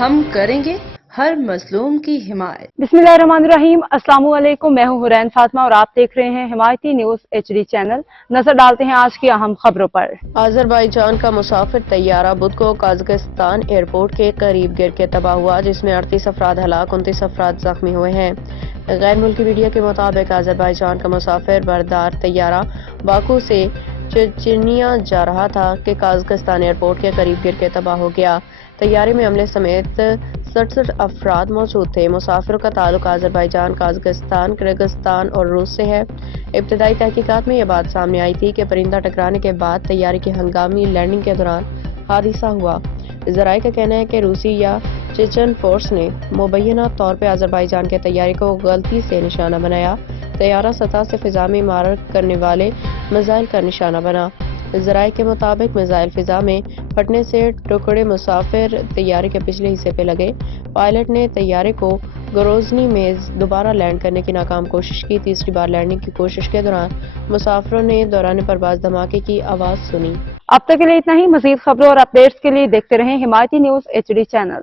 ہم کریں گے ہر مظلوم کی حمایت۔ بسمillahirrahmanirrahim، السلام علیکم، میں ہوں حرین فاطمہ اور آپ دیکھ رہے ہیں حمایتی نیوز HD چینل۔ نظر ڈالتے ہیں آج کی اہم خبروں پر۔ آذربائیجان کا مسافر طیارہ بدھ کو قازقستان ایئرپورٹ کے قریب گر کے تباہ ہوا، جس میں 38 افراد ہلاک 29 افراد زخمی ہوئے ہیں۔ غیر ملکی میڈیا کے مطابق آذربائیجان کا مسافر بردار طیارہ باکو سے چچنیا جا رہا تھا کہ قازقستان ایئرپورٹ کے قریب گر کے تباہ ہو گیا۔ طیارے میں عملے سمیت 67 افراد موجود تھے۔ مسافروں کا تعلق آذربائیجان، قازقستان، کرغزستان اور روس سے ہے۔ ابتدائی تحقیقات میں یہ بات سامنے آئی تھی کہ پرندہ ٹکرانے کے بعد طیارے کی ہنگامی لینڈنگ کے دوران حادثہ ہوا۔ ذرائع کا کہنا ہے کہ روسی یا چیچن فورس نے مبینہ طور پر آذربائیجان کے طیارے کو غلطی سے نشانہ بنایا۔ طیارہ سطح سے فضا میں مار کرنے والے میزائل کا نشانہ بنا۔ ذرائع کے مطابق میزائل فضا میں پھٹنے سے ٹکڑے مسافر طیارے کے پچھلے حصے پہ لگے۔ پائلٹ نے طیارے کو گروزنی میں دوبارہ لینڈ کرنے کی ناکام کوشش کی۔ تیسری بار لینڈنگ کی کوشش کے دوران مسافروں نے دوران پرواز دھماکے کی آواز سنی۔ اب تک کے لیے اتنا ہی۔ مزید خبروں اور اپڈیٹس کے لیے دیکھتے رہیں حمایتی نیوز HD چینل۔